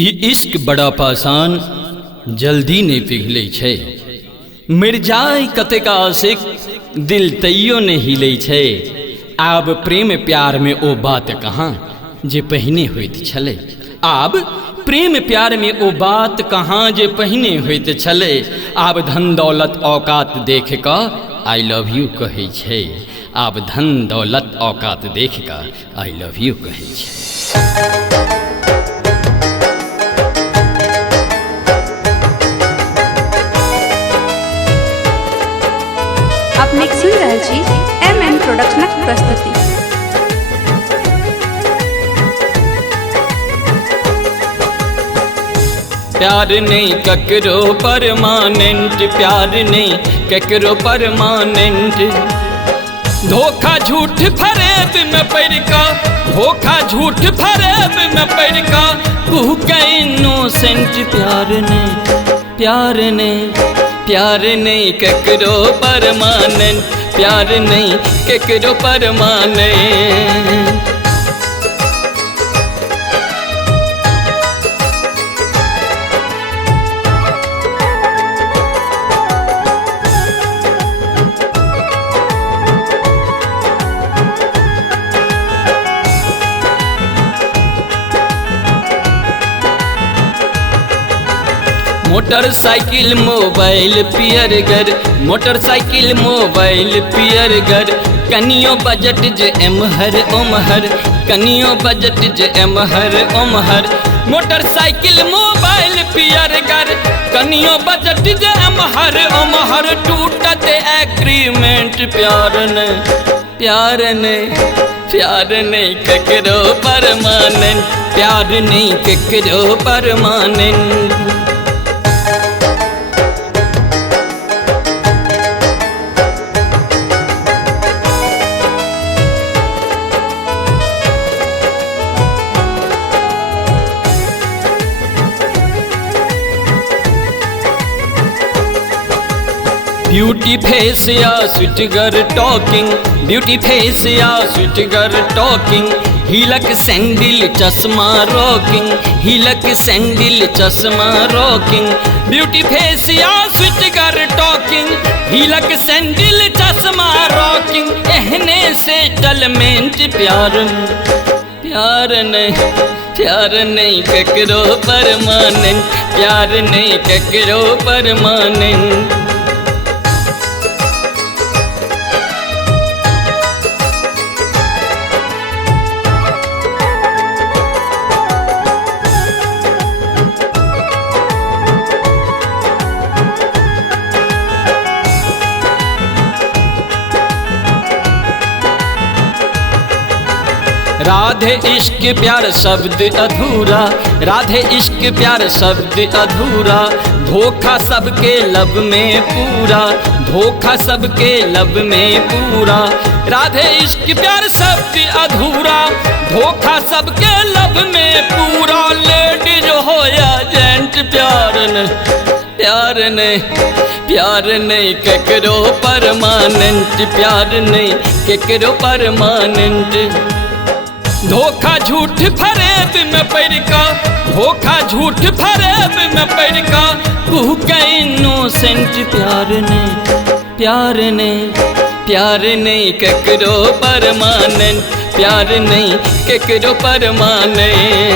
इश्क बड़ा पासान जल्दी ने पिघले छे। मिर्जाई कतेक आशिक दिल तैयो ने हिले छे। आब प्रेम प्यार में ओ बात कहाँ जे पहिने होइत छले। आब प्रेम प्यार में ओ बात कहाँ जे पहिने होइत छले। आब धन दौलत औकात देख कऽ आई लव यू कहै छे। आब धन दौलत औकात देख कऽ आई लव यू कहै छे। अपने सुन रहल छी MM प्रोडक्शनक प्रस्तुति। प्यार नहीं ककरो परमानेंट, प्यार नहीं ककरो परमानेंट। धोखा झूठ फरेब में पड़ का, धोखा झूठ फरेब में पड़ का तू के इनोसेंट। प्यार नहीं, प्यार नहीं, प्यार नहीं ककरो परमानेंट, प्यार नहीं ककरो परमानेंट। मोटरसाइकिल मोबाइल पियर घर, मोटरसाइकिल मोबाइल पियर घर। कनियो बजट जे एमहर ओमहर, कनियो बजट जे एमहर ओमहर। मोटरसाइकिल मोबाइल पियर घर, कनियो बजट जे एमहर ओमहर। टूटत एग्रीमेंट प्यार ने, प्यार ने, प्यार नहीं ककरो परमानेंट, प्यार नहीं ककरो परमानेंट। ब्यूटी फेस या स्वीटगर टॉकिंग, ब्यूटी फेस या स्वीटगर टॉकिंग। हिलक सैंडल चश्मा रॉकिंग, हिलक सैंडल चश्मा रॉकिंग। ब्यूटी फेस या स्वीटगर टॉकिंग, हिलक सैंडल चश्मा रॉकिंग। एहने सेटलमेंट प्यार, प्यार नहीं, प्यार नहीं ककरो परमानेंट, प्यार नहीं ककरो परमानेंट। राधे इश्क प्यार शब्द अधूरा, राधे इश्क प्यार शब्द अधूरा। धोखा सबके लब में पूरा, धोखा सबके लब में पूरा। राधे इश्क प्यार शब्द अधूरा, धोखा सबके लब में पूरा। लेडीज हो या जेंट प्यार ने, प्यार ने, प्यार नहीं ककरो परमानेंट, प्यार नहीं ककरो परमानेंट। धोखा झूठ फरेब में पड़ का, धोखा झूठ फरेब में पड़ का तू के इनोसेंट। प्यार नहीं, प्यार नहीं, प्यार नहीं ककरो परमानेंट, प्यार नहीं ककरो परमानेंट।